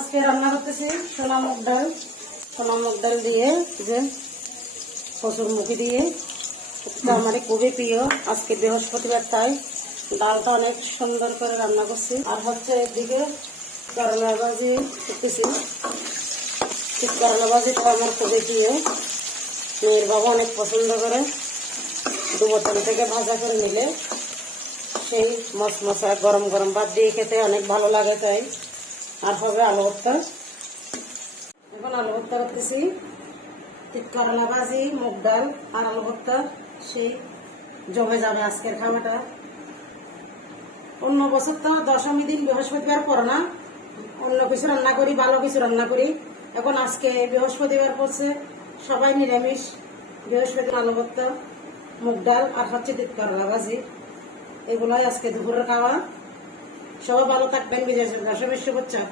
আজকে রান্না করতেছি সোনা মুগ ডাল দিয়ে যে কসুর মুখি দিয়ে। আমার খুবই প্রিয়, আজকে বৃহস্পতিবার তাই ডালটা অনেক সুন্দর করে রান্না করছি। আর হচ্ছে এদিকে করলা ভাজি করতেছি। করলা ভাজিটা আমার খুবই প্রিয়, মেয়ের বাবা অনেক পছন্দ করে। দু বোতল থেকে ভাজা করে নিলে সেই মশমশা গরম গরম ভাত দিয়ে খেতে অনেক ভালো লাগে। তাই আর হবে আলু ভর্তা। এখন আলু ভর্তা করতেছি। করলা ভাজি, মুগ ডাল আর আলু ভর্তা সেই জমে যাবে আজকের খাওয়াটা। অন্য বছর তো দশমী দিন বৃহস্পতিবার পড়ে না, অন্য কিছু রান্না করি, ভালো কিছু রান্না করি। এখন আজকে বৃহস্পতিবার পড়ছে, সবাই নিরামিষ। বৃহস্পতিবার আলু ভর্তা, মুগ ডাল আর হচ্ছে করলা ভাজি, এগুলাই আজকে দুপুরের খাওয়া। সবাই ভালো থাকবেন, বিজয় শুভেচ্ছা।